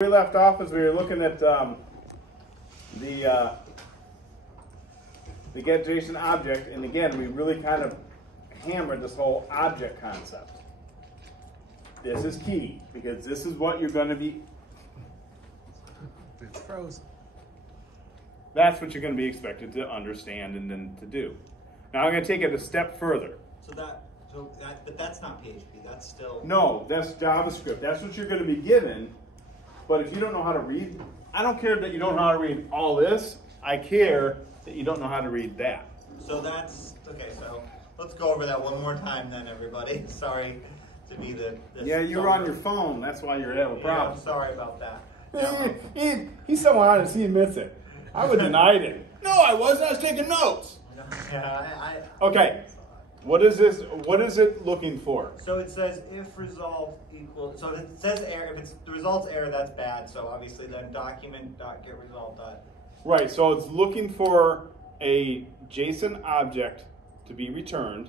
We left off as we were looking at the get JSON object, and again we really kind of hammered this whole object concept. This is key because this is what you're going to be. It's frozen. That's what you're going to be expected to understand and then to do. Now I'm going to take it a step further. But that's not PHP. That's still. No, that's JavaScript. That's what you're going to be given. But if you don't know how to read, I don't care that you don't know how to read all this. I care that you don't know how to read that. So that's, okay, so let's go over that one more time then, everybody. Sorry to be the... Yeah, you're on your phone. That's why you're having a problem. Yeah, I'm sorry about that. He's so honest, he admits it. I would deny it. No, I wasn't. I was taking notes. Yeah, Okay. What is this? What is it looking for? So it says if result equals, so it says error, if it's the result's error, that's bad. So obviously then document.getResult. Right, so it's looking for a JSON object to be returned.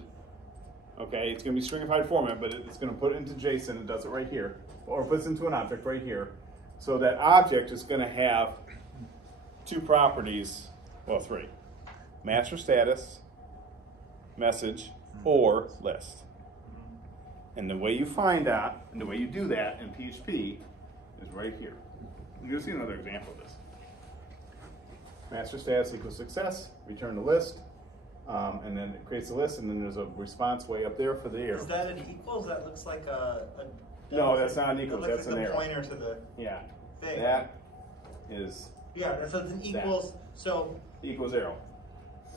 Okay, it's going to be stringified format, but it's going to put it into JSON. It does it right here, or puts it into an object right here. So that object is going to have two properties, well, three: master status, message, or list. And the way you find that, and the way you do that in PHP is right here. You'll see another example of this. Master status equals success, return the list, and then it creates a list, and then there's a response way up there for the error. Is that an equals? That looks like a no, that's not an equals, that's like an the error. Pointer to the thing. That is. Yeah, so it's an equals, so. Equals arrow.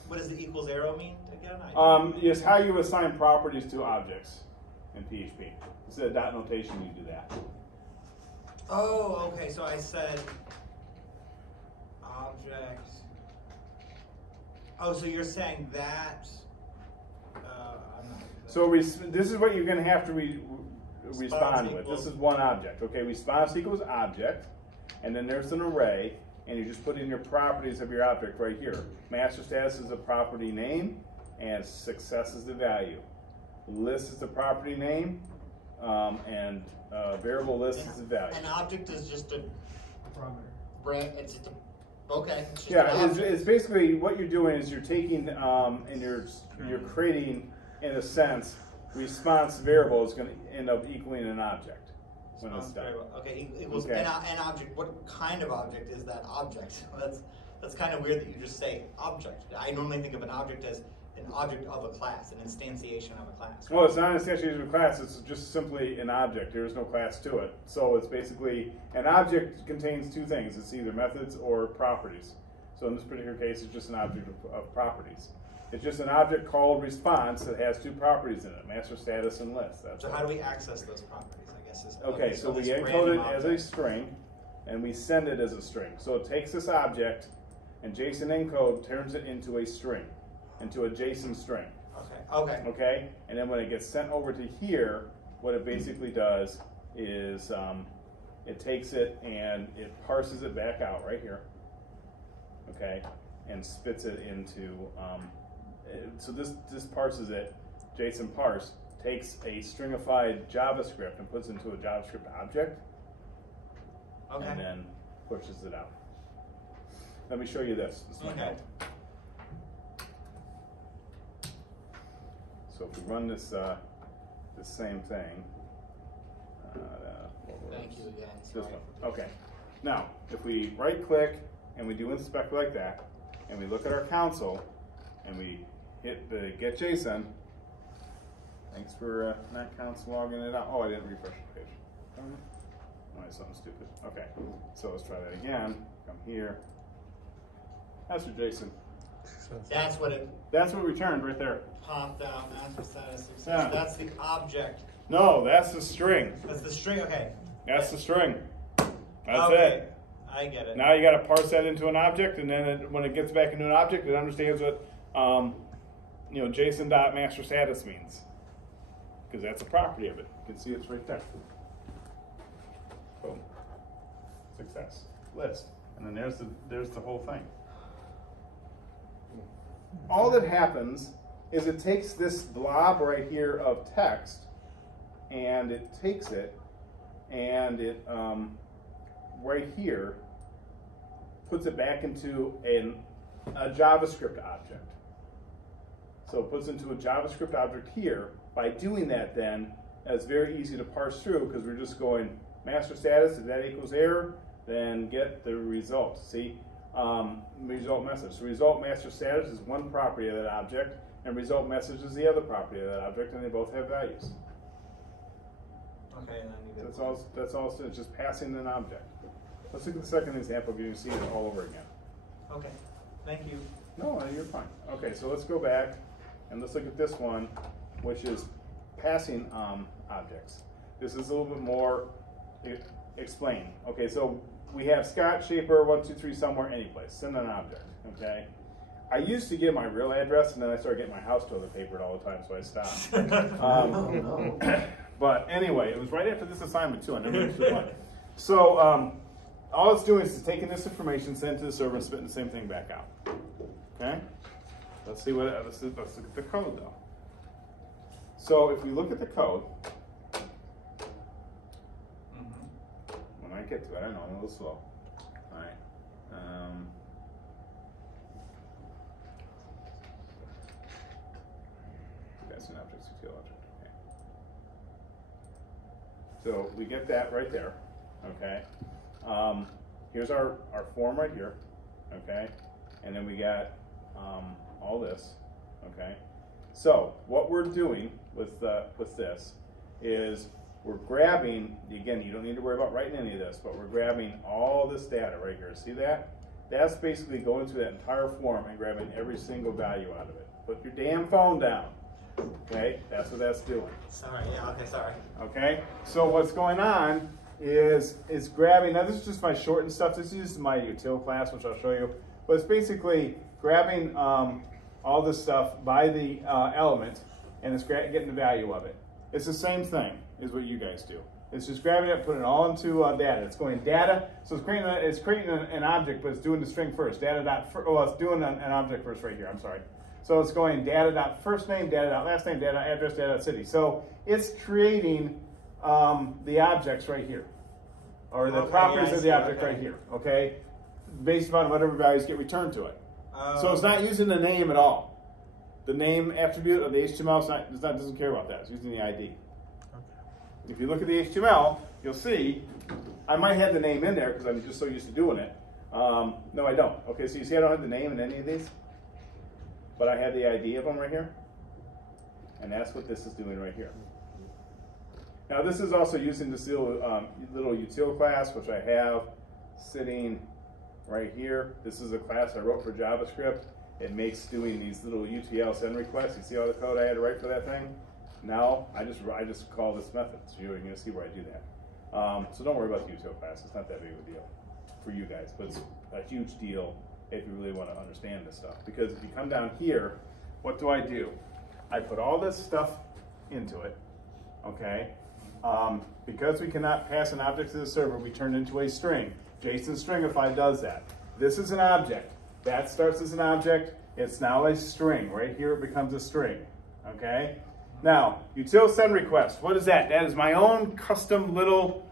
What does the equals arrow mean again? Is how you assign properties to objects in PHP. Instead of dot notation, you do that. Oh, okay. So I said object. Oh, so you're saying that. So this is what you're going to have to respond with. This is one object. Okay, response equals object, and then there's an array. And you just put in your properties of your object right here. Master status is a property name, and success is the value. List is the property name, and variable list is the value. An object is just a parameter. It's just a, okay. It's just yeah, it's basically what you're doing is you're taking and you're creating, in a sense, response variable is going to end up equaling an object. When it's done. Okay, equals an object. What kind of object is that object? That's kind of weird that you just say object. I normally think of an object as an object of a class, an instantiation of a class. Well, it's not an instantiation of a class. It's just simply an object. There is no class to it. So it's basically an object contains two things. It's either methods or properties. So in this particular case, it's just an object of properties. It's just an object called response that has two properties in it: master status and list. So how do we access those properties? Okay, so we encode it as a string, and we send it as a string. So it takes this object, and JSON encode turns it into a string, into a JSON string. Okay. Okay, and then when it gets sent over to here, what it basically does is it takes it and it parses it back out right here. Okay, and spits it into. So this parses it, JSON parse. Takes a stringified JavaScript and puts it into a JavaScript object, and then pushes it out. Let me show you this. This might help. So if we run this this same thing, thank you again. This one. Okay. Now, if we right-click and we do inspect like that, and we look at our console, and we hit the get JSON. Thanks for not console logging it out. Oh, I didn't refresh the page. Oh, that's something stupid. Okay, so let's try that again. Come here. That's your JSON. That's what it. That's what returned right there. Popped out. Master status success. Yeah. That's the object. No, that's the string. That's the string. Okay. That's the string. That's okay. it. I get it. Now you got to parse that into an object, and then when it gets back into an object, it understands what JSON.masterStatus means. Because that's a property of it. You can see it's right there. Boom. Success. List. And then there's the whole thing. All that happens is it takes this blob right here of text, and it takes it, and it right here puts it back into a JavaScript object. So it puts into a JavaScript object here. By doing that then, it's very easy to parse through because we're just going master status, if that equals error, then get the result. See? Result message. So result master status is one property of that object, and result message is the other property of that object, and they both have values. Okay, and then you get That's all. It's just passing an object. Let's look at the second example. You can see it all over again. Okay, thank you. No, you're fine. Okay, so let's go back and let's look at this one, which is passing objects. This is a little bit more explained. Okay, so we have Scott Shaper 123 somewhere, anyplace. Send an object. Okay. I used to give my real address, and then I started getting my house toilet papered all the time, so I stopped. But anyway, it was right after this assignment too. I never used to play. So all it's doing is taking this information, sending it to the server, and spitting the same thing back out. Okay. Let's see what. Let's look at the code though. So if we look at the code, when I get to it, I know I'm a little slow. All right. That's an object, CTL object. Okay. So we get that right there. Okay. Here's our form right here. Okay. And then we got all this. Okay. So what we're doing with this is we're grabbing, again, you don't need to worry about writing any of this, but we're grabbing all this data right here. See that? That's basically going through that entire form and grabbing every single value out of it. Put your damn phone down. Okay? That's what that's doing. Sorry, yeah, okay, sorry. Okay? So what's going on is grabbing, now this is just my shortened stuff. This is my util class, which I'll show you. But it's basically grabbing all this stuff by the element, and it's getting the value of it. It's the same thing is what you guys do. It's just grabbing it, putting it all into data. It's going data, so it's creating an object, but it's doing the string first. It's doing an object first right here, I'm sorry. So it's going data.first name, data.last name, data.address, data.city. So it's creating the objects right here, or the properties of the object right here, okay? Based upon whatever values get returned to it. So it's not using the name at all. The name attribute of the HTML doesn't care about that. It's using the ID. If you look at the HTML, you'll see I might have the name in there because I'm just so used to doing it. No, I don't. Okay, so you see I don't have the name in any of these, but I have the ID of them right here, and that's what this is doing right here. Now this is also using this little util class, which I have sitting right here. This is a class I wrote for JavaScript. It makes doing these little UTL send requests. You see all the code I had to write for that thing? Now I just call this method. So you're going to see where I do that. So don't worry about the util class. It's not that big of a deal for you guys, but it's a huge deal if you really want to understand this stuff. Because if you come down here, what do? I put all this stuff into it, okay? Because we cannot pass an object to the server, we turn it into a string. JSON stringify does that. This is an object. That starts as an object. It's now a string. Right here it becomes a string, okay? Now, util send request. What is that? That is my own custom little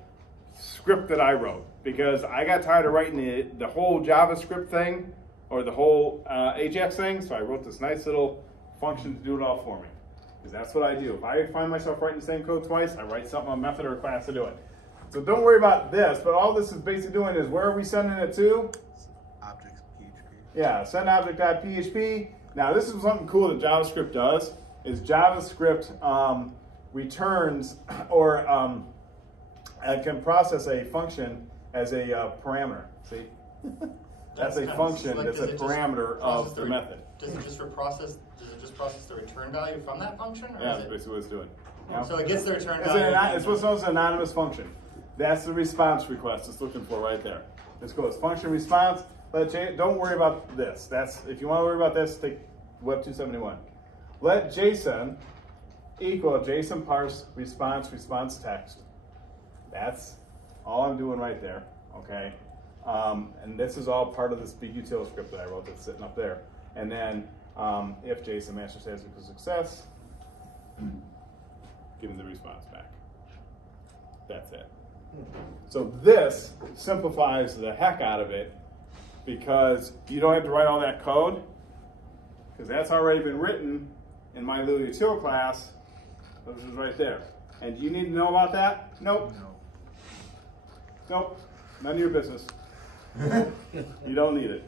script that I wrote because I got tired of writing the whole JavaScript thing or the whole Ajax thing, so I wrote this nice little function to do it all for me. Because that's what I do. If I find myself writing the same code twice, I write something, a method or a class to do it. So don't worry about this, but all this is basically doing is where are we sending it to? Objects.php. Yeah, send object.php. Now this is something cool that JavaScript does, is JavaScript returns or can process a function as a parameter. See? That's a function that's a parameter of the method. Does it just process the return value from that function? Or Yeah, that's basically what it's doing. Yeah. So it gets the return value. It's what's known as an anonymous function. That's the response request it's looking for right there. This goes function response. Don't worry about this. If you want to worry about this, take Web 271. Let JSON equal JSON parse response text. That's all I'm doing right there. Okay, and this is all part of this big util script that I wrote that's sitting up there. And then if JSON master status equals success, give me the response back. That's it. So this simplifies the heck out of it because you don't have to write all that code because that's already been written in my little util class. This is right there. And do you need to know about that? Nope. No. Nope. None of your business. You don't need it.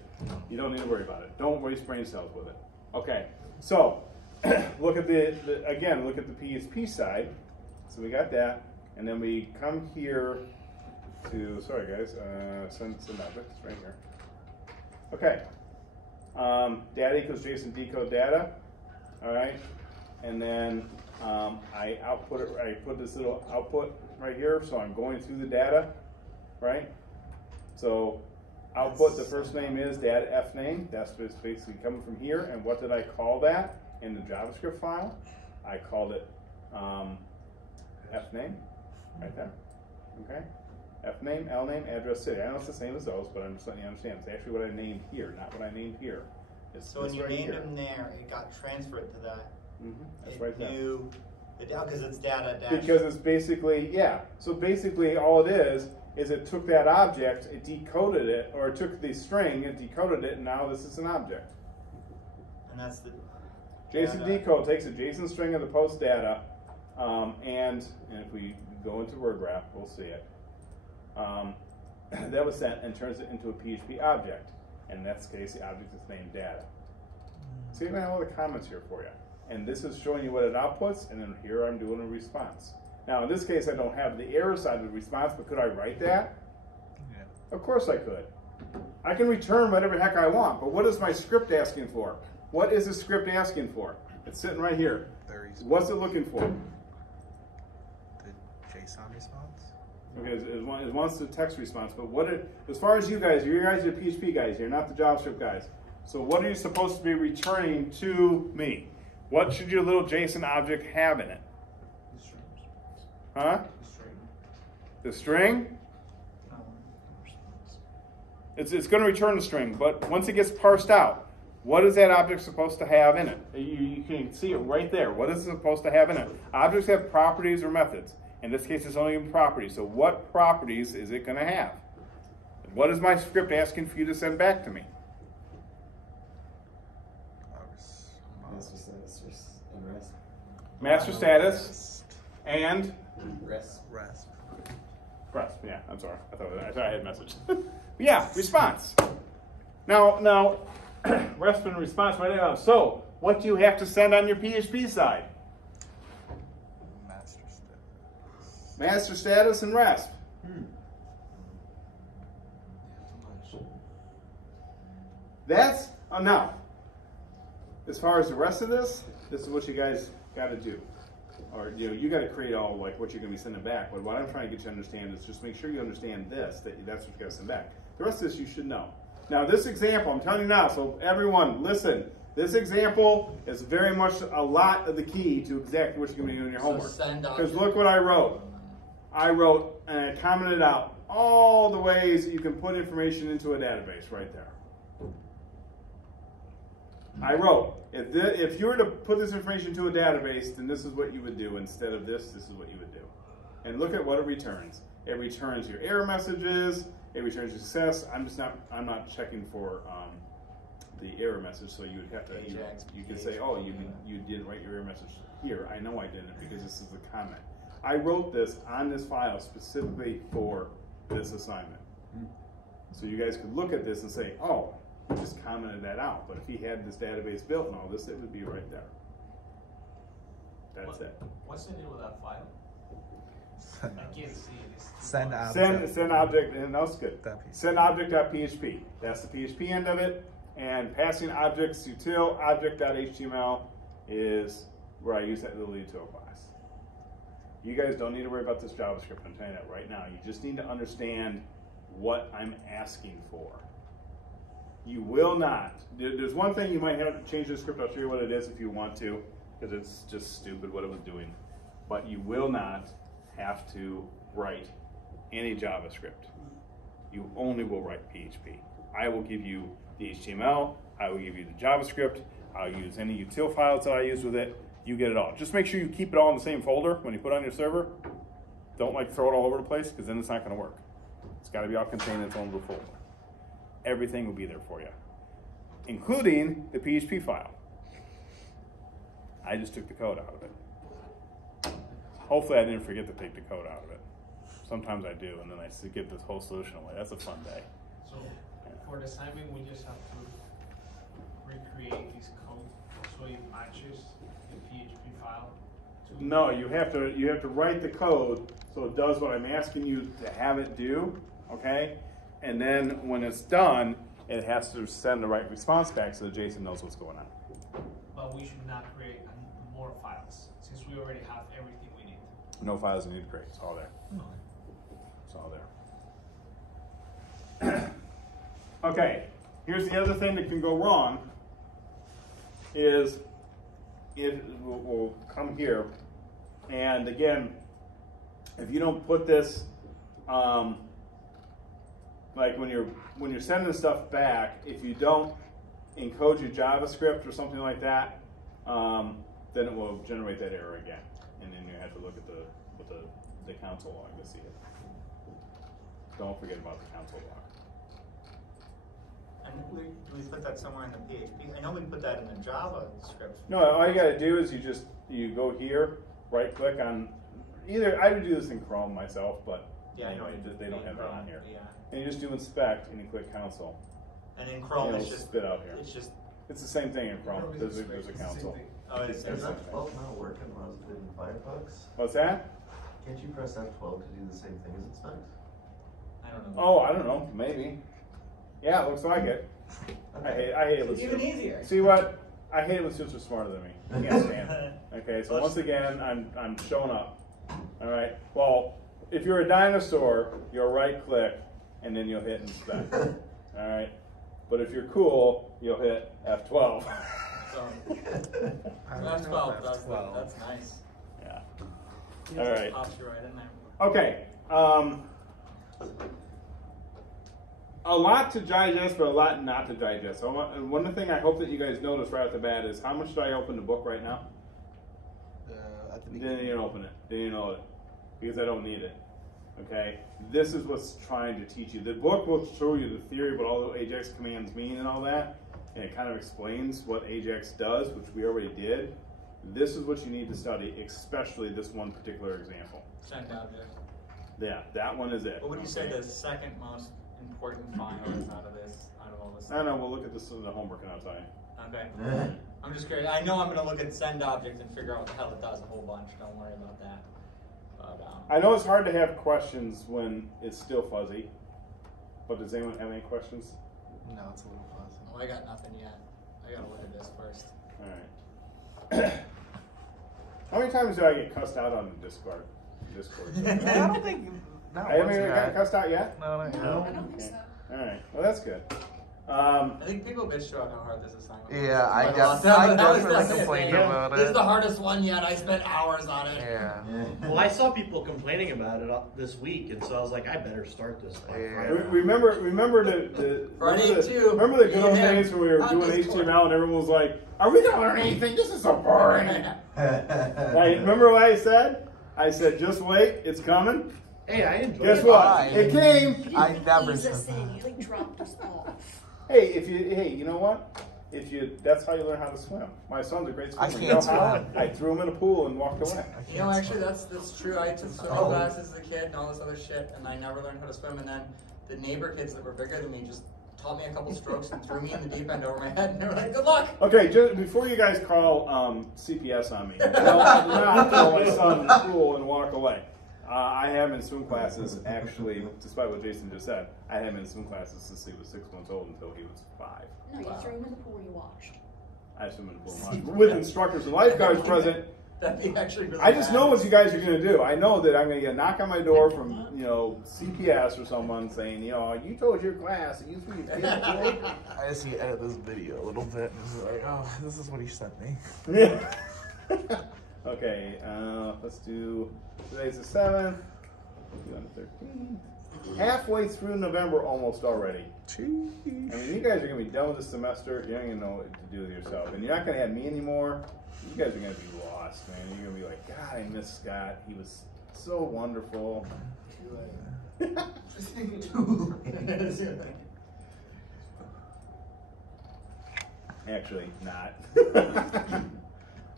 You don't need to worry about it. Don't waste brain cells with it. Okay. So look at again, look at the PHP side. So we got that. And then we come here to, sorry guys, send objects right here. Okay. Data equals JSON decode data. All right. And then I output it, I put this little output right here. So I'm going through the data, right? So output, the first name is data F name. That's basically coming from here. And what did I call that in the JavaScript file? I called it F name, right there. Okay. F name, L name, address, city. I know it's the same as those, but I'm just letting you understand. It's actually what I named here, not what I named here. It's so when you right named here. them there, it got transferred to that. That's it right there. knew the data because it's data dash. Because it's basically, yeah. So basically all it is it took that object, it decoded it, or it took the string, it decoded it, and now this is an object. And that's the JSON data. decode takes a JSON string of the post data, and if we go into word wrap, we'll see it. That was sent and turns it into a PHP object. In this case, the object is named data. See, I have all the comments here for you. And this is showing you what it outputs, and then here I'm doing a response. Now, in this case, I don't have the error side of the response, but could I write that? Yeah. Of course I could. I can return whatever the heck I want, but what is my script asking for? What is the script asking for? It's sitting right here. What's it looking for? The JSON response? Okay, it wants the text response, but as far as you guys are PHP guys, you're not the JavaScript guys. So what are you supposed to be returning to me? What should your little JSON object have in it? The string. Huh? The string. The string? No. It's going to return the string, but once it gets parsed out, what is that object supposed to have in it? You can see it right there. What is it supposed to have in it? Objects have properties or methods. In this case, it's only in properties. So what properties is it going to have? What is my script asking for you to send back to me? Master status and rest. Master status and Rest. REST. rest. Yeah, I'm sorry. I thought I had message. Yeah, response. Now, rest and response right now. So, what do you have to send on your PHP side? Master status. Master status and rest. That's now. As far as the rest of this is what you guys got to do, or you got to create all like what you're going to be sending back. But what I'm trying to get you to understand is just make sure you understand this. That's what you got to send back. The rest of this you should know. Now this example, I'm telling you now. So everyone, listen. This example is very much a lot of the key to exactly what you're going to be doing in your homework. Because look what I wrote. I wrote and I commented out all the ways that you can put information into a database right there. I wrote, if you were to put this information into a database, then this is what you would do. Instead of this is what you would do. And look at what it returns. It returns your error messages. It returns your success. I'm not checking for the error message, so you would have to, Ajax, you could say, oh, you didn't write your error message here. I know I didn't because this is a comment. I wrote this on this file specifically for this assignment. So you guys could look at this and say, oh, he just commented that out. But if he had this database built and all this, it would be right there. That's it. What's the name of that file? I can't see it. It's Send object. Send object, and that's good. That piece. Send object.php. That's the PHP end of it. And passing objects util object.html is where I use that little util class. You guys don't need to worry about this JavaScript. I'm telling you that right now. You just need to understand what I'm asking for. You will not. There's one thing you might have to change the script. I'll show you what it is if you want to, because it's just stupid what it was doing. But you will not have to write any JavaScript. You only will write PHP. I will give you the HTML. I will give you the JavaScript. I'll use any util files that I use with it. You get it all. Just make sure you keep it all in the same folder when you put it on your server. Don't like throw it all over the place because then it's not going to work. It's got to be all contained in its own little folder. Everything will be there for you, including the PHP file. I just took the code out of it. Hopefully I didn't forget to take the code out of it. Sometimes I do, and then I give this whole solution away. That's a fun day. So for the assignment, we just have to recreate this code so it matches the PHP file. No, you have to write the code so it does what I'm asking you to have it do, okay? And then when it's done, it has to send the right response back so that Jason knows what's going on. But we should not create more files since we already have everything we need. No files you need to create. It's all there. It's all there. Okay, here's the other thing that can go wrong is we'll come here, and again, if you don't put this, like when you're sending stuff back, if you don't encode your JavaScript or something like that, then it will generate that error again, and then you have to look at the console log to see it. Don't forget about the console log. And do we put that somewhere in the PHP? I know we put that in the Java script. No, all you got to do is you go here, right click on either. I would do this in Chrome myself, but Yeah, I know they don't have it on here. Yeah. And you just do inspect and you click console. And in Chrome, And it's it'll just spit out here. It's the same thing in Chrome. There's a console. Oh, it is. There's Is a- that 12 not working when I was in Firefox? What's that? Can't you press F12 to do the same thing as expect? I don't know. Oh, I don't know. Maybe. Yeah, it looks like it. I hate it. It's even easier. See what? I hate it when students are smarter than me. I can't stand it. Okay, so once again, I'm showing up. All right. Well, if you're a dinosaur, you'll right click and then you'll hit inspect. All right. But if you're cool, you'll hit F12. So, I don't that's know 12. if That's, that's 12. that's nice. Yeah. It All just right. pops you right in there. Okay. A lot to digest, but a lot not to digest. So one thing I hope that you guys notice right off the bat is how much do I open the book right now? At the Didn't beginning. even open it. Didn't even know it. Because I don't need it. Okay? This is what's trying to teach you. The book will show you the theory, what all the Ajax commands mean and all that. And it kind of explains what Ajax does, which we already did. This is what you need to study, especially this one particular example. Send object. Yeah, that one is it. What would you say okay? the second most important file is out of all this? I don't know. We'll look at this in the homework and I'll tell you. Okay. I'm just curious. I know I'm going to look at send object and figure out what the hell it does a whole bunch. Don't worry about that. But, I know it's hard to have questions when it's still fuzzy, but does anyone have any questions? No, it's a little fuzzy. oh, I got nothing yet. I got to look at this first. All right. How many times do I get cussed out on the Discord? I don't think. No, I haven't once even you gotten got- cussed out yet? No, not yet. No. I don't think so. All right. Well, that's good. I think people bitched about how hard this assignment was. Yeah, I Like, guess- that I was definitely definitely complained it. about This is it. the hardest one yet. I spent hours on it. Yeah. Well, I saw people complaining about it this week, and so I was like, I better start this. By Yeah. Friday. Remember Friday too. Remember the good old Yeah. days when we were On doing Discord. HTML and everyone was like, "Are we gonna learn anything? This is so boring." Right, remember what I said? I said, "Just wait, it's coming." Hey, I enjoyed Guess it. what? Why? It came. You didn't I even never ease said us in. that. You like dropped us off. Hey, you know what? That's how you learn how to swim. My son's a great swimmer. I You can't know how? swim. I threw him in a pool and walked away. You know, actually, that's true. I took swimming Oh. classes as a kid and all this other shit, and I never learned how to swim. And then the neighbor kids that were bigger than me just taught me a couple strokes and threw me in the deep end over my head, and they were like, "Good luck." Okay, just before you guys call CPS on me, I did not throw my son in the pool and walk away. I have him in swim classes, actually, despite what Jason just said. I had him in swim classes since he was 6 months old until he was 5. No, you Wow. threw him in the pool and you watched. I swim in the pool and watch. With instructors and lifeguards present. That'd be actually really I just bad. know what you guys are going to do. I know that I'm going to get a knock on my door from, CPS or someone saying, you told your class that you threw your kid in the pool. I just need to edit this video a little bit. And just like, oh, this is what he sent me. Yeah. Okay, let's do, today's the 7th, on the 13th. Halfway through November almost already. Jeez. I mean, you guys are going to be done with this semester. You don't even know what to do with yourself. And you're not going to have me anymore. You guys are going to be lost, man. You're going to be like, God, I miss Scott. He was So wonderful. Actually, not.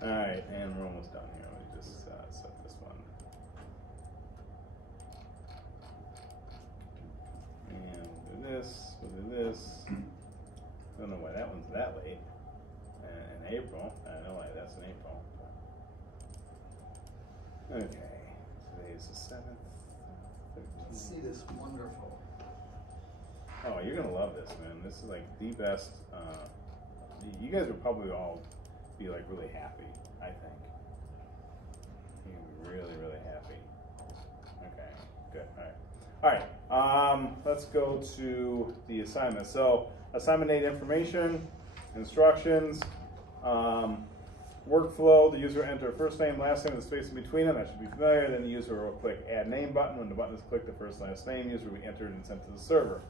Alright, and we're almost done here. Let me just set this one. And we'll do this, we'll do this. I don't know why that one's that late. In April. I don't know why that's in April. Okay, today is the 7th. Let's see this wonderful. Oh, you're gonna love this, man. This is like the best. You guys would probably all be like really happy. I think. You're gonna be really, really happy. Okay, good. All right. All right. Let's go to the assignment. So, assignment aid information, instructions, workflow. The user will enter first name, last name, with the space in between them. That should be familiar. Then the user will click Add Name button. When the button is clicked, the first and last name user will be entered and sent to the server.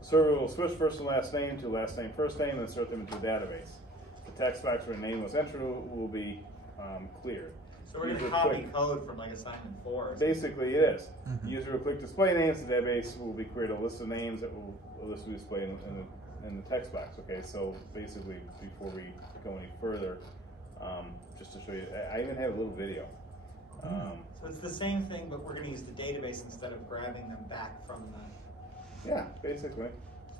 The server will switch first and last name to last name, first name, and insert them into the database. The text box where a name was entered will be cleared. So we're going to copy code from like assignment 4. Basically, it is. User will click display names. The database will be create a list of names that will display in the text box. Okay, so basically, before we go any further, just to show you, I even have a little video. So it's the same thing, but we're going to use the database instead of grabbing them back from the Yeah, basically.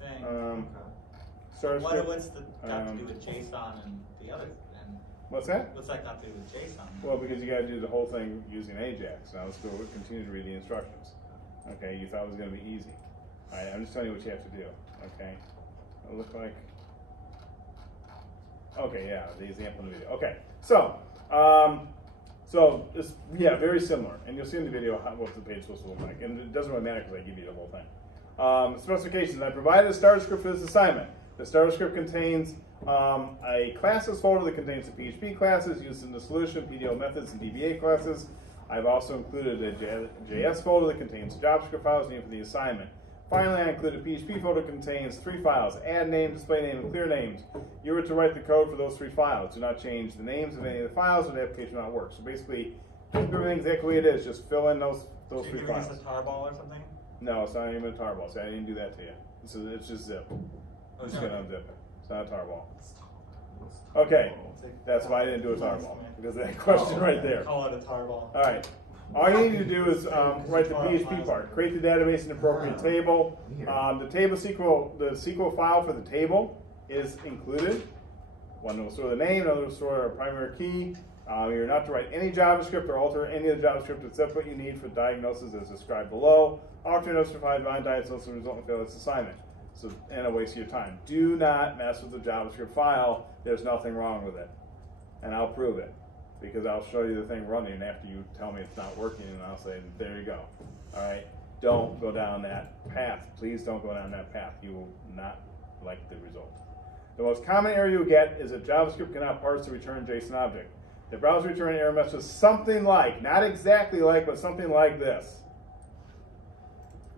thing. Start script. What's the got to do with JSON and the other? And What's that? what's that got to do with JSON? Well, because you got to do the whole thing using Ajax. Now let's go continue to read the instructions. Okay, you thought it was going to be easy. All right, I'm just telling you what you have to do. Okay, it'll look like. Okay, yeah, the example in the video. Okay, so it's very similar, and you'll see in the video what the page is supposed to look like, and it doesn't really matter because I give you the whole thing. Specifications. I provided a starter script for this assignment. The starter script contains a classes folder that contains the PHP classes used in the solution, PDO methods, and DBA classes. I've also included a JS folder that contains JavaScript files needed for the assignment. Finally, I included a PHP folder that contains 3 files: add name, display name, and clear names. You were to write the code for those 3 files. Do not change the names of any of the files, or the application will not work. So basically, keep everything exactly the way it is. Just fill in those So 3 you're giving files. us a tarball or something? No, it's not even a tarball. See, I didn't do that to you. It's just zip. Oh, Just no. gonna unzip it. It's not a tarball. Okay, that's why I didn't do a tarball, because of that question right there. Call it a tarball. All right. All you need to do is write the PHP part. Create the database in an appropriate table. The SQL file for the table is included. One will store the name, another will store a primary key. You're not to write any JavaScript or alter any of the JavaScript except what you need for diagnosis as described below. Alter notes to provide blind diagnosis will result in failure this assignment. So, and a waste of your time. Do not mess with the JavaScript file. There's nothing wrong with it. And I'll prove it. Because I'll show you the thing running after you tell me it's not working, and I'll say, there you go. All right? Don't go down that path. Please don't go down that path. You will not like the result. The most common error you get is that JavaScript cannot parse the return JSON object. The browser return error message is something like, not exactly like, but something like this.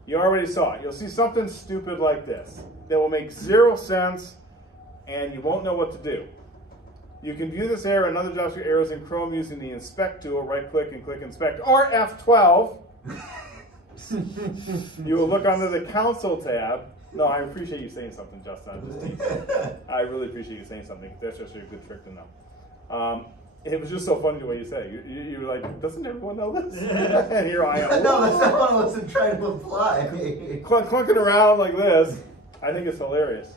You already saw it. You'll see something stupid like this that will make 0 sense, and you won't know what to do. You can view this error and other JavaScript errors in Chrome using the Inspect tool. Right-click and click Inspect, or F12. You will look under the Console tab. No, I appreciate you saying something, Justin. I really appreciate you saying something. That's just a good trick to know. It was just so funny the way you said it. You were like, doesn't everyone know this? And here I am. No, that's not what I wasn't trying to apply. Clunking around like this. I think it's hilarious.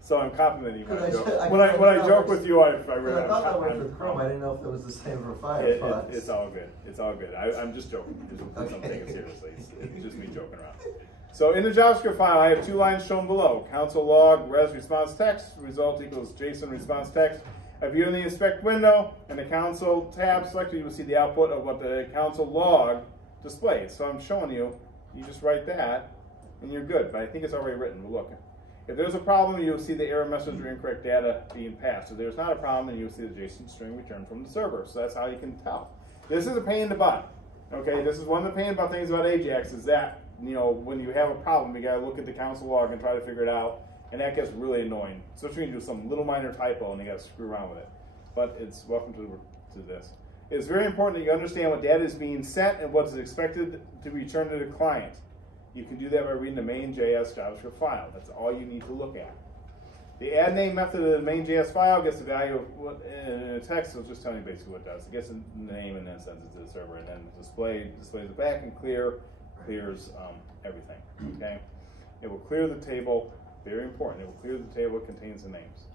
So I'm complimenting you. When I joke with you, I really I thought that worked with Chrome. I didn't know if it was the same for Firefox. It's all good. It's all good. I'm just joking. Please don't take it seriously. It's just me joking around. So in the JavaScript file, I have 2 lines shown below. Console log, res response text, result equals JSON response text. If you're in the inspect window and the console tab selected, you will see the output of what the console log displays. So I'm showing you, you just write that and you're good, but I think it's already written. We'll look. If there's a problem, you'll see the error message or incorrect data being passed. If there's not a problem, then you'll see the JSON string returned from the server. So that's how you can tell. This is a pain in the butt. Okay, this is one of the pain in the butt things about Ajax is that, when you have a problem, you gotta look at the console log and try to figure it out. And that gets really annoying, especially when you do some little minor typo and you got to screw around with it. But it's welcome to this. It is very important that you understand what data is being sent and what is expected to be returned to the client. You can do that by reading the main.js JavaScript file. That's all you need to look at. The add name method of the main.js file gets the value of what in a text. It'll just tell you basically what it does. It gets the name and then sends it to the server, and then displays it back and clears everything. Okay. It will clear the table. Very important. It will clear the table that contains the names.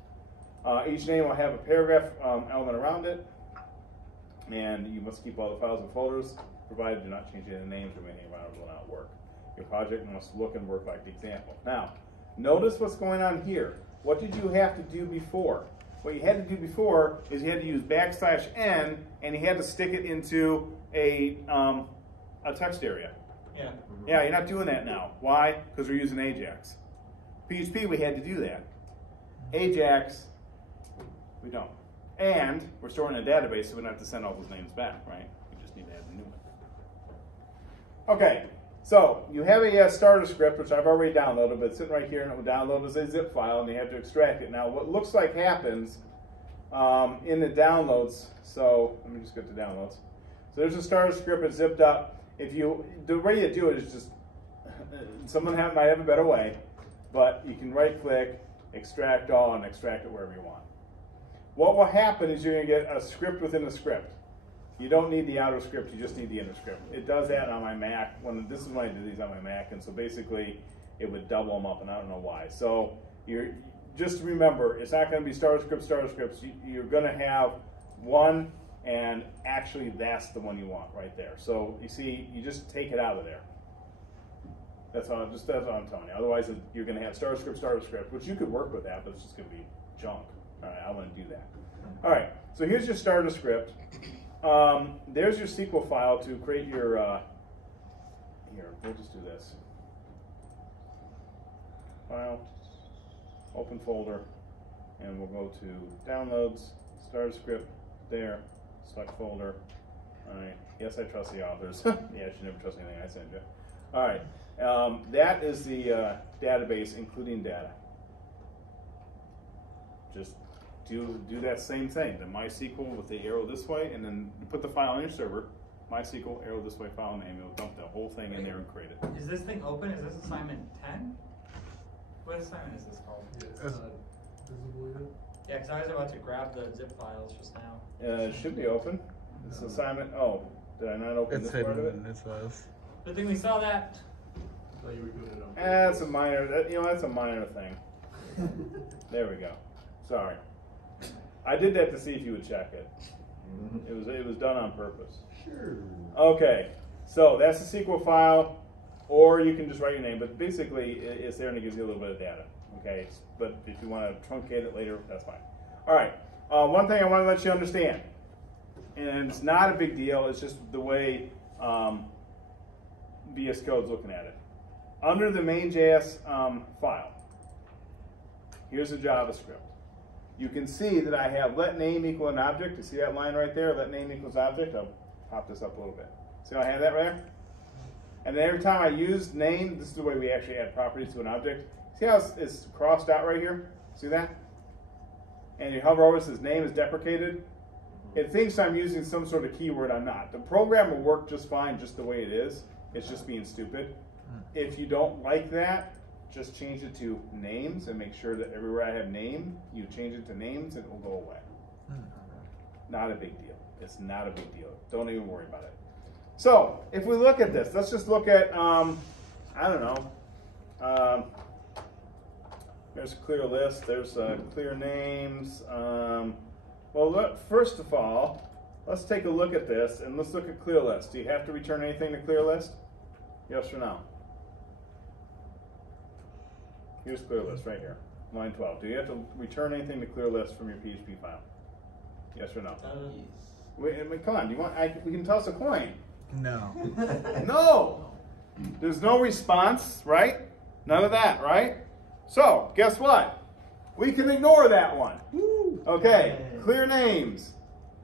Each name will have a paragraph element around it, and you must keep all the files and folders, provided do not change any names or anything around. It will not work. Your project must look and work like the example. Now, notice what's going on here. What did you have to do before? What you had to do before is you had to use \n, and you had to stick it into a text area. Yeah. Yeah, you're not doing that now. Why? Because we're using Ajax. PHP, we had to do that. Ajax, we don't. And we're storing a database, so we don't have to send all those names back, right? We just need to add the new one. Okay, so you have a starter script, which I've already downloaded, but it's sitting right here, and it will download as a zip file, and you have to extract it. Now, what looks like happens in the downloads, so let me just get to downloads. So there's a starter script, it's zipped up. The way you do it is just, someone might have a better way, but you can right-click, extract all, and extract it wherever you want. What will happen is you're going to get a script within a script. You don't need the outer script, you just need the inner script. It does that on my Mac. This is when I did these on my Mac, and so basically it would double them up, and I don't know why. So just remember, it's not going to be starter scripts. You're going to have one, and actually that's the one you want right there. So you see, you just take it out of there. That's all I'm telling you. Otherwise, you're going to have starter script, which you could work with that, but it's just going to be junk. All right, I want to do that. All right, so here's your starter script. There's your SQL file to create your, here, we'll just do this. File, open folder, and we'll go to downloads, starter script, there, select folder. All right, yes, I trust the authors. Yeah, I should never trust anything I send you. All right, that is the database, including data. Just do that same thing, the MySQL with the arrow this way, and then you put the file on your server, MySQL, arrow this way, file name, it'll dump the whole thing in there and create it. Is this thing open? Is this assignment 10? What assignment is this called? Yeah, because I was about to grab the zip files just now. It should be open. This assignment, oh, did I not open It's this part of it? hidden. It says. Good thing we saw that. That's a minor, that's a minor thing. There we go. Sorry. I did that to see if you would check it. It was done on purpose. Sure. Okay, so that's the SQL file, or you can just write your name, but basically it's there and it gives you a little bit of data. Okay, but if you want to truncate it later, that's fine. All right, one thing I want to let you understand, and it's not a big deal, it's just the way VS Code's looking at it. Under the main.js file, here's the JavaScript. You can see that I have let name equal an object. You see that line right there? Let name equals object. I'll pop this up a little bit. See how I have that right there? And then every time I use name, this is the way we actually add properties to an object. See how it's crossed out right here? See that? And you hover over, it says name is deprecated. It thinks I'm using some sort of keyword. I'm not. The program will work just fine just the way it is. It's just being stupid. If you don't like that, just change it to names and make sure that everywhere I have name, you change it to names and it will go away. Not a big deal. It's not a big deal. Don't even worry about it. So, if we look at this, let's just look at, I don't know, there's a clear list, there's clear names. Well, first of all, let's take a look at this and let's look at clear list. Do you have to return anything to clear list? Yes or no? Here's clear list right here, line 12. Do you have to return anything to clear list from your PHP file? Yes or no? Wait, I mean, come on, we can toss a coin. No. No! There's no response, right? None of that, right? So, guess what? We can ignore that one. Okay, clear names.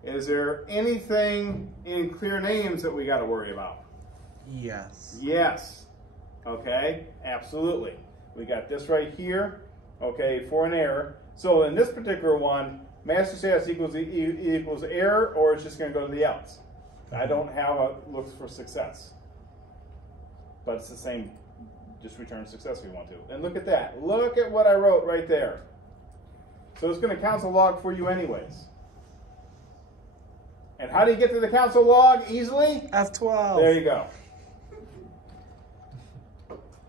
Is there anything in clear names that we got to worry about? Yes. Yes. Okay, absolutely. We got this right here, okay, for an error. So in this particular one, master status equals error, or it's just going to go to the else. I don't have a looks for success. But it's the same, just return success if you want to. And look at that. Look at what I wrote right there. So it's going to console log for you anyways. And how do you get to the console log easily? F12. There you go.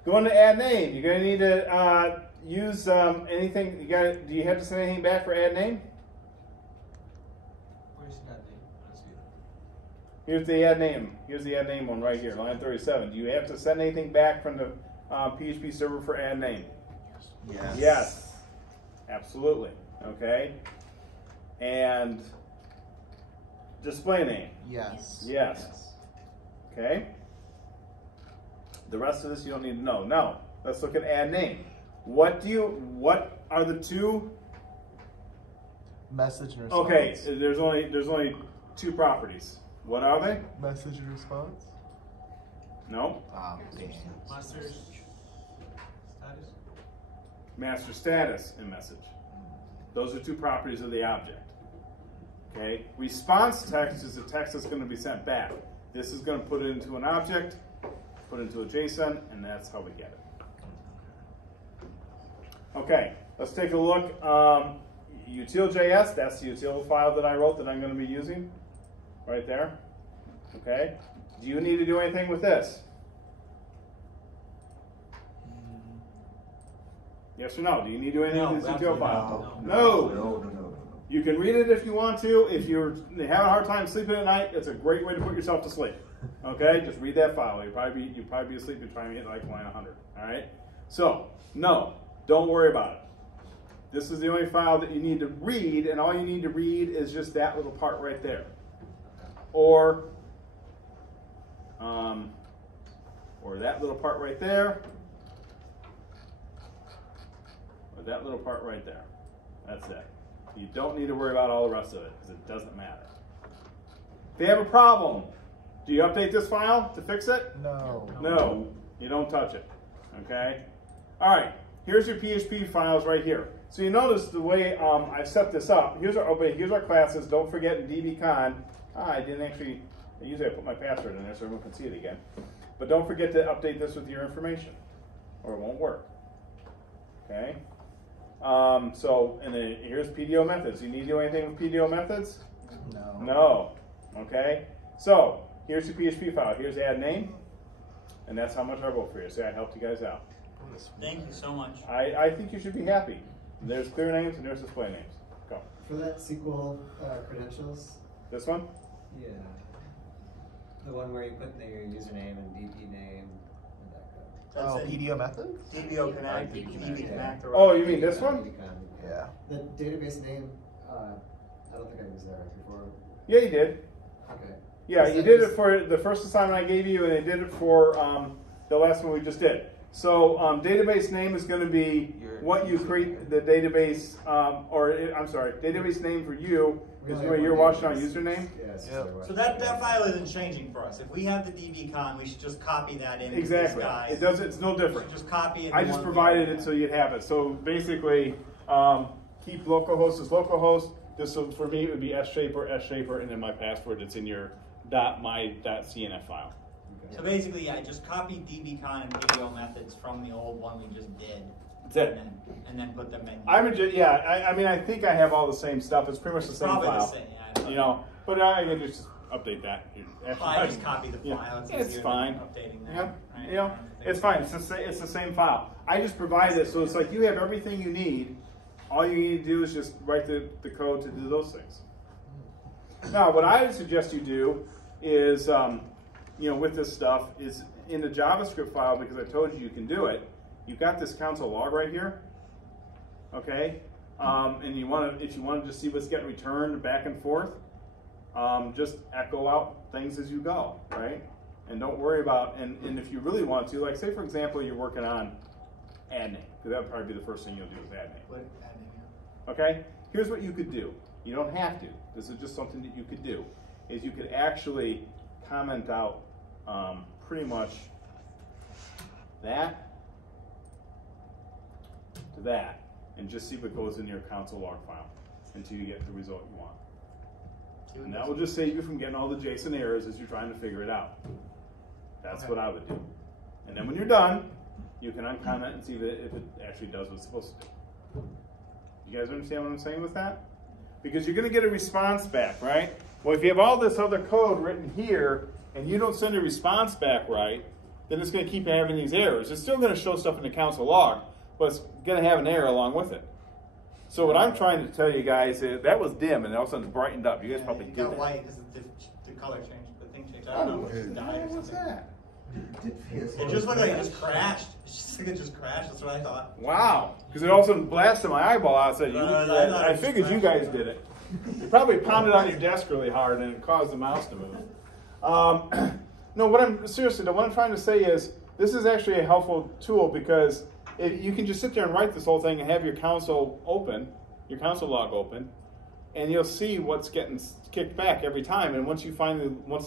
Going to add name. You're going to need to use anything. Do you have to send anything back for add name? Where's that name? Let's see that. Here's the add name. Here's the add name one right here, line 37. Do you have to send anything back from the PHP server for add name? Yes. Yes. Absolutely. Okay. And display name. Yes. Yes. Okay. The rest of this you don't need to know. Now, let's look at add name. What are the two? Message and response. Okay, there's only two properties. What are they? Message and response. No. Damn. Master's status? Master status and message. Those are two properties of the object. Okay. Response text is the text that's going to be sent back. This is going to put it into an object, put it into a JSON, and that's how we get it. Okay, let's take a look. Util.js, that's the util file that I wrote that I'm going to be using. Right there. Okay. Do you need to do anything with this? Yes or no? Do you need to do anything with this util file? No. You can read it if you want to. If you're having a hard time sleeping at night, it's a great way to put yourself to sleep. Okay, just read that file. You'll probably be asleep and trying to hit like line 100. All right. So no, don't worry about it. This is the only file that you need to read, and all you need to read is just that little part right there, or that little part right there, or that little part right there. That's it. You don't need to worry about all the rest of it because it doesn't matter. If you have a problem, do you update this file to fix it? No. No, you don't touch it. Okay? All right, here's your PHP files right here. So you notice the way I set this up. Here's our classes. Don't forget in dbcon. I didn't actually, usually I put my password in there so everyone can see it again. But don't forget to update this with your information or it won't work. Okay? And then here's PDO methods. You need to do anything with PDO methods? No. No. Okay? So, here's your PHP file. Here's add name. And that's how much I wrote for you. So I helped you guys out. Thank you so much. I think you should be happy. There's clear names and there's display names. Go. For that SQL credentials, This one? yeah, the one where you put your username and DP name and that code. Oh, PDO methods? DBO Connect, DB Connect. or Oh, you mean this one? Yeah. The database name, I don't think I was there before. Yeah, you did. Okay. Yeah, Is you that did just- it for the first assignment I gave you, and they did it for the last one we just did. So database name is going to be what you create the database, database name for you is where you're watching our username. Yes. Yep. So that file isn't changing for us. If we have the DBCon, we should just copy that in. Exactly. It does. It's no We different. should just copy it. I just provided it so you'd have it. So basically, keep localhost as localhost. This will, for me, it would be sjshaper, and then my password that's in your .my.cnf file. So basically, yeah, just copy DBCon and PDO methods from the old one we just did. That's it. And then put them in. I mean, I think I have all the same stuff. It's pretty much the same Probably file. the same, yeah. You know, but I can just update that. I just copy the Yeah. file. It's It's easier fine. than updating that. Yeah, right? you know, it's fine. It's the same file. I just provide it, so it's like you have everything you need. All you need to do is just write the code to do those things. Now, what I would suggest you do is, with this stuff, is in the JavaScript file, because I told you you can do it, you've got this console log right here, okay? And if you want to just see what's getting returned back and forth, just echo out things as you go, right? And don't worry about, and if you really want to, like say for example, you're working on add name, because that would probably be the first thing you'll do is add name. What adding, yeah. Okay? Here's what you could do. You don't have to. This is just something that you could do. Is you could actually comment out pretty much that to that, and just see what goes in your console log file. until you get the result you want. See what And it that does. will just save you from getting all the JSON errors as you're trying to figure it out. That's Okay. what I would do. And then when you're done, you can uncomment and see if it actually does what it's supposed to do. You guys understand what I'm saying with that? Because you're going to get a response back, right? Well, if you have all this other code written here and you don't send a response back right, then it's going to keep having these errors. It's still going to show stuff in the console log, but it's going to have an error along with it. So what I'm trying to tell you guys is that was dim and all of a sudden it's brightened up. You guys probably it did got that. white because the color changed, the thing changed. I don't know if it died or What's something. that? It just looked like it just crashed. It's just like it just crashed. That's what I thought. Wow. Because it all of a sudden blasted my eyeball out. I said, I figured you guys did it. You probably pounded on your desk really hard and it caused the mouse to move. No, what I'm trying to say is this is actually a helpful tool because you can just sit there and write this whole thing and have your console open, your console log open, and you'll see what's getting kicked back every time. And once it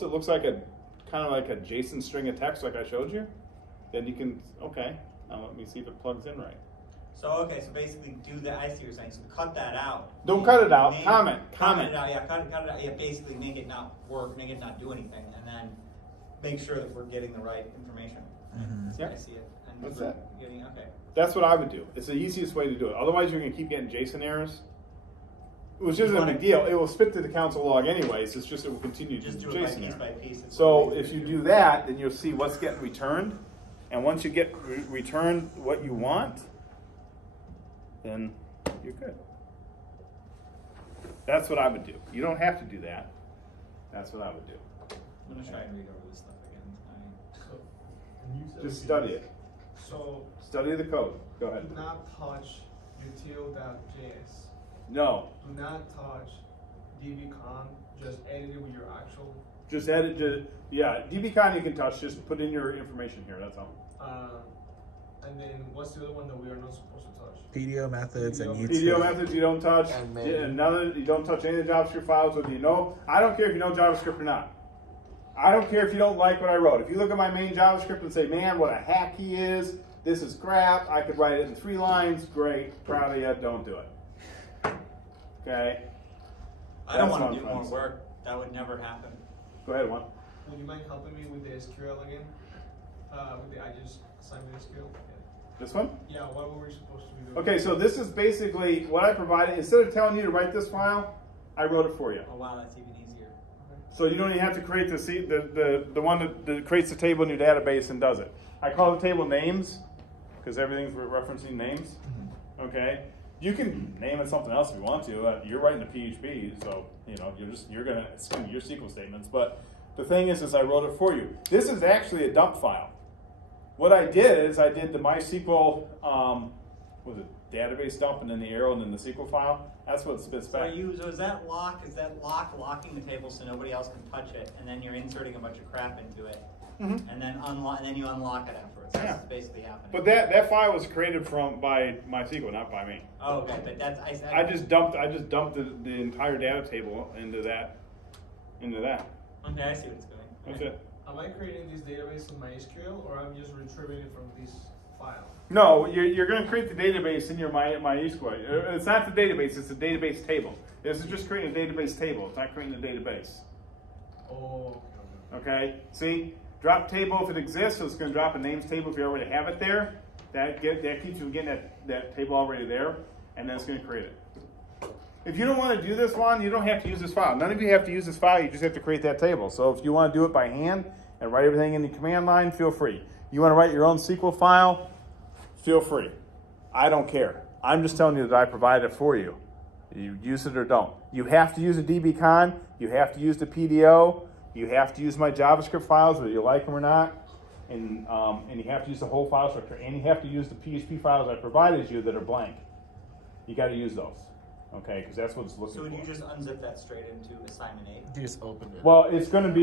looks like kind of like a JSON string of text like I showed you, then you can, okay, now let me see if it plugs in right. So so basically do that. I see what you're saying. So cut that out. Don't cut it out. Comment. Comment it out. Yeah, cut it out. Yeah, basically make it not work, make it not do anything, and then make sure that we're getting the right information. So Yep. I see it. And That's we're it. Getting, okay. That's what I would do. It's the easiest way to do it. Otherwise, you're going to keep getting JSON errors, which isn't a big deal. It will spit to the console log anyways. It's just it will continue to Just do it JSON by piece error. by piece. It's So really if you do that, then you'll see what's getting returned. And once you get returned what you want, then you're good. That's what I would do. You don't have to do that. That's what I would do. I'm gonna try and read over this stuff again tonight. Just study it. So Study the code. Go ahead. do not touch util.js. No. Do not touch dbcon. Just edit it with your actual. Just edit to, yeah, dbcon you can touch. Just put in your information here. That's all. And then what's the other one that we are not supposed to touch? PDO methods and PDO methods you don't touch. And You don't touch any of the JavaScript files. Whether you know, I don't care if you know JavaScript or not. I don't care if you don't like what I wrote. If you look at my main JavaScript and say, man, what a hack he is, this is crap, I could write it in 3 lines, great, proud of you, don't do it. Okay? I don't That's want what to do I'm more trying to work. That would never happen. Go ahead, one. Would you mind helping me with the SQL again? With the Ajax assignment SQL? This one? Yeah, what were we supposed to be doing? Okay, so this is basically what I provided. Instead of telling you to write this file, I wrote it for you. Oh wow, that's even easier. So you don't even have to create the one that creates the table in your database and does it. I call the table names because everything's referencing names. Okay, you can name it something else if you want to. You're writing a PHP, so it's gonna be your SQL statements. But the thing is I wrote it for you. This is actually a dump file. What I did is I did the MySQL database dump and then the arrow and then the SQL file. That's what it spits So back. so is that locking the table so nobody else can touch it, and then you're inserting a bunch of crap into it, and then you unlock it afterwards. That's Yeah. what's basically happening. But that file was created by MySQL, not by me. Oh, okay, but that's I just dumped the entire data table into that. Okay, I see what it's doing. That's it. Am I creating this database in MySQL or I'm just retrieving it from this file? No, you're going to create the database in your MySQL. It's not the database; it's a database table. This is just creating a database table. It's not creating a database. Oh, Okay. See, drop table if it exists, so it's going to drop a names table if you already have it there. That keeps you getting that table already there, and then it's going to create it. If you don't want to do this one, you don't have to use this file. None of you have to use this file. You just have to create that table. So if you want to do it by hand and write everything in the command line, feel free. You want to write your own SQL file, feel free. I don't care. I'm just telling you that I provided it for you. You use it or don't. You have to use a dbcon. You have to use the PDO. You have to use my JavaScript files, whether you like them or not. And you have to use the whole file structure. And you have to use the PHP files I provided you that are blank. You got to use those. Okay, because that's what it's looking So would for. you just unzip that straight into assignment 8? You just open it. Well, it's going to be